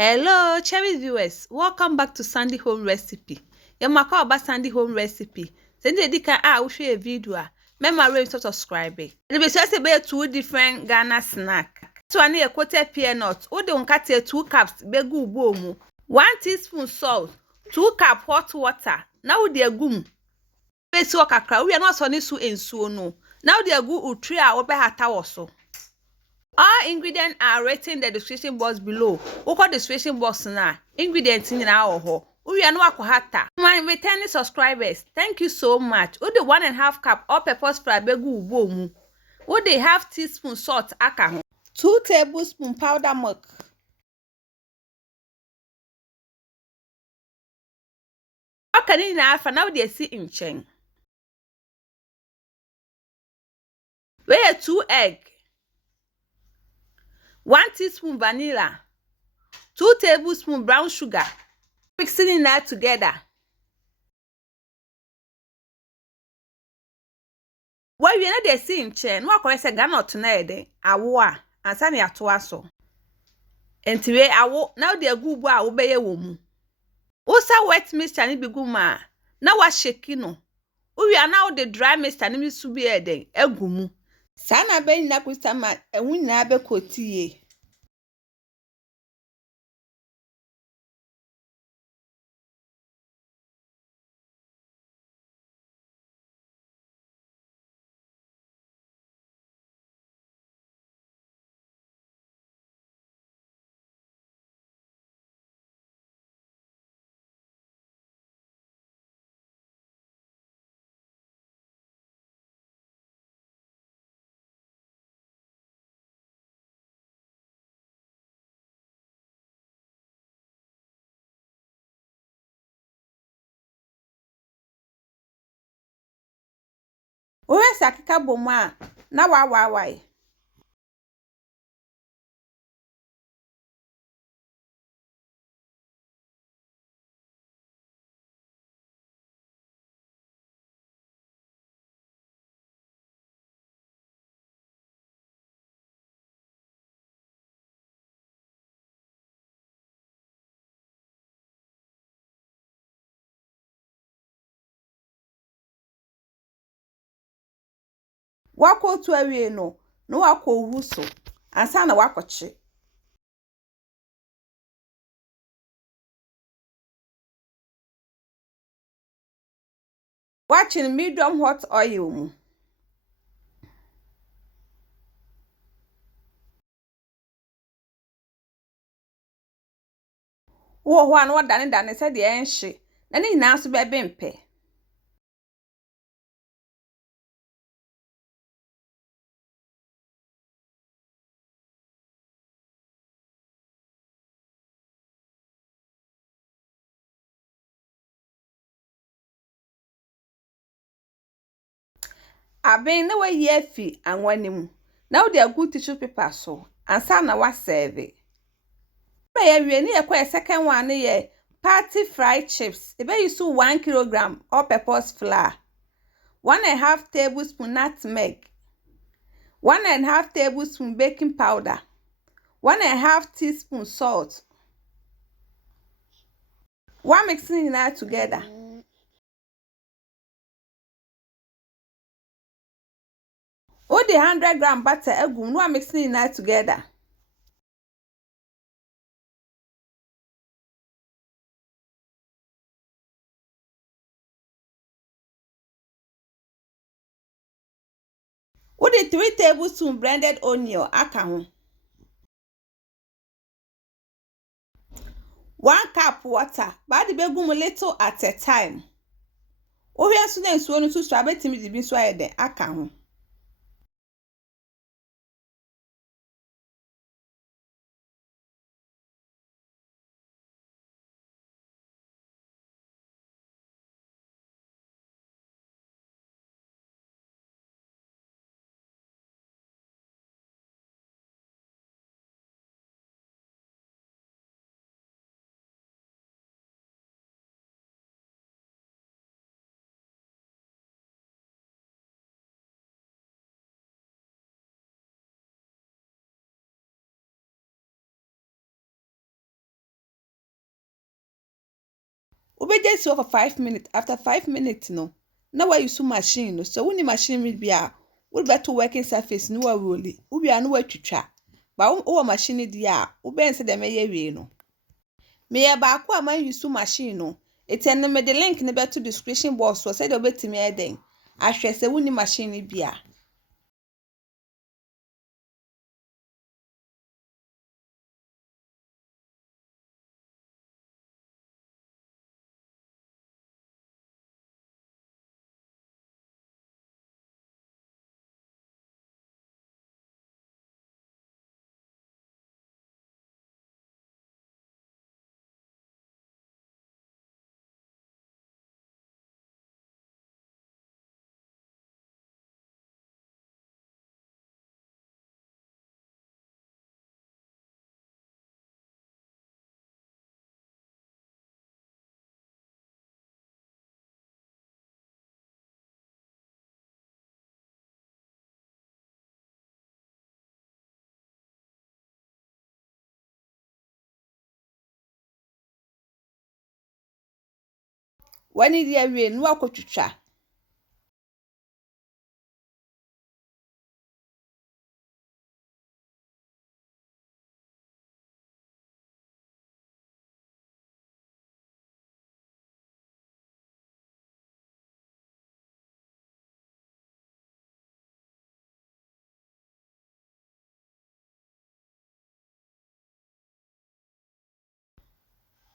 Hello, cherry viewers. Welcome back to Sandy Home Recipe. Yamaka about Sandy Home Recipe. Send the dika we share a video. Remember to subscribe. It be just be two different Ghana snack. So I need a quarter peanut. O de unkate 2 cups begu bomu. 1 teaspoon salt. 2 cup hot water. Now the gum. Base wakakra. We are not so nisu ensuo no. Now the gu utri a obe hata woso. All ingredients are written in the description box below. Oko description box na ingredients in our ho. We are no akohata. My returning subscribers, thank you so much. Ode 1.5 cup all-purpose flour begu ubo mu. Ode half teaspoon salt aka ho. 2 tablespoon powder milk. Okay, na afa now dey see in chen. We 2 egg. 1 teaspoon vanilla. 2 tablespoon brown sugar. Mixing that together. Why we na dey see in chen? No akore se Groundnut na ede awo a ansa na ato aso. Enti we awo now dey agubu a wo beye wo mu. Usa wet mixture ni bigu ma na wa shake no. Uwi ana the dry mixture ni mi su bi eden agumu. Sa na be na kusta ma ehun na be kotiye. Owe sakika bomu a na wa. Wako tu awie no wako huso ansa na wakoche. Watching medium hot oil mu. Wo ho an wadane se de enhye na ni nyina so be mpe. Aben na wa yi afi anwani mu. Na wo de agu tissue paper so ansa na wa serve. Na ya wie ni ekwa second one ye party fried chips. E be use 1 kilogram all-purpose flour. 1.5 tablespoon nutmeg. 1.5 tablespoon baking powder. 1.5 teaspoon salt. One mixing that together. O the 100 gram butter egum no mixing that together. O the 3 tablespoon blended onion aka ho. 1 cup water, but the begum little at a time. O hia so na nsuo no so abetimi di bi so ayede aka ho. Ubegye si for 5 minutes. After 5 minutes no, na why use machine no. So when the machine will be a we better working surface no rolly. Ubi anu twitwa. Ba wo machine di a ube nse dem eye wie no. Me ya ba ko am use machine no. Eten me the link ne beto description box so say de obetimi eden. Ahwe se woni machine bi a. Wani di awie no akotwitwa.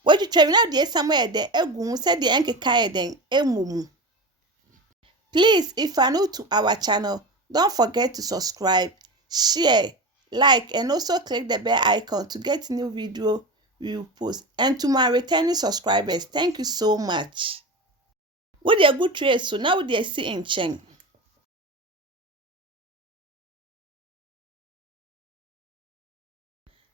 Wotwitwa na de samoye de egu se de enkeka eden emumu. Please, if you are new to our channel, don't forget to subscribe, share, like, and also click the bell icon to get new video we will post. And to my returning subscribers, thank you so much. With a good trade, so now they see in Cheng.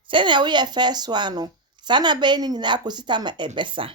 Send away a first one. Sana be ni nyina akosita ma ebesa.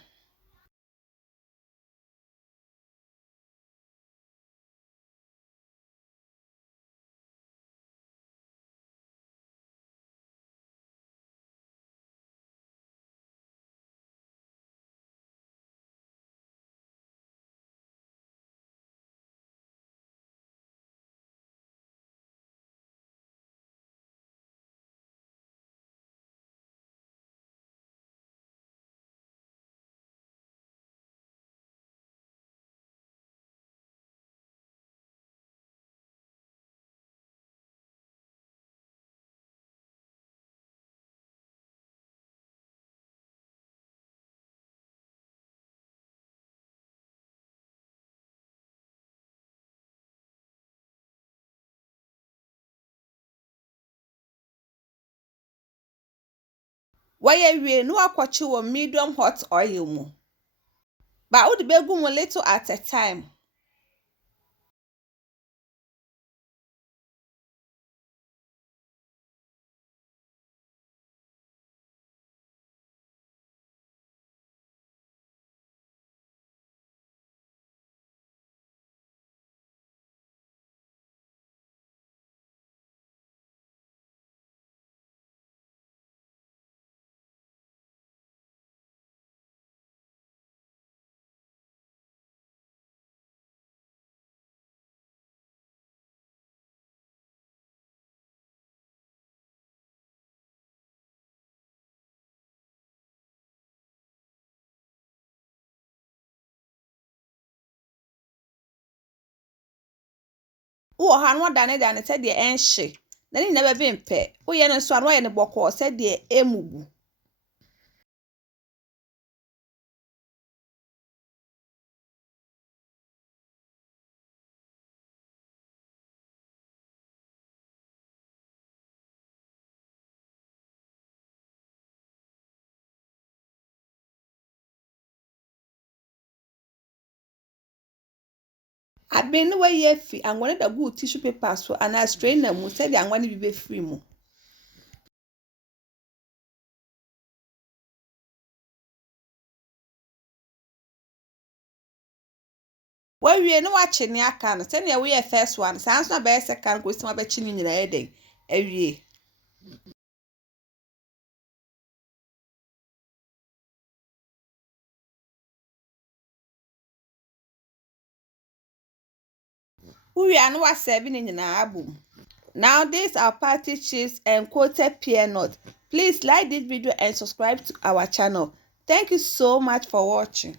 Why we no akwachi wo medium hot oil mu. Ba wo de begu mu little at a time. Wo ha no dane se de enhye. Na ni na be bempe. Wo ye no so ano ye ne bokọ se de emubu. Aben no ye fi anwone da good tissue paper so ana strainer mu se de anwone bi be free mu. Wa wie no wa che ne aka no se ne we first one sans na be second go sima be chi ni nyina eden awie. We are not serving in the album. Now these are party chips and coated peanut. Please like this video and subscribe to our channel. Thank you so much for watching.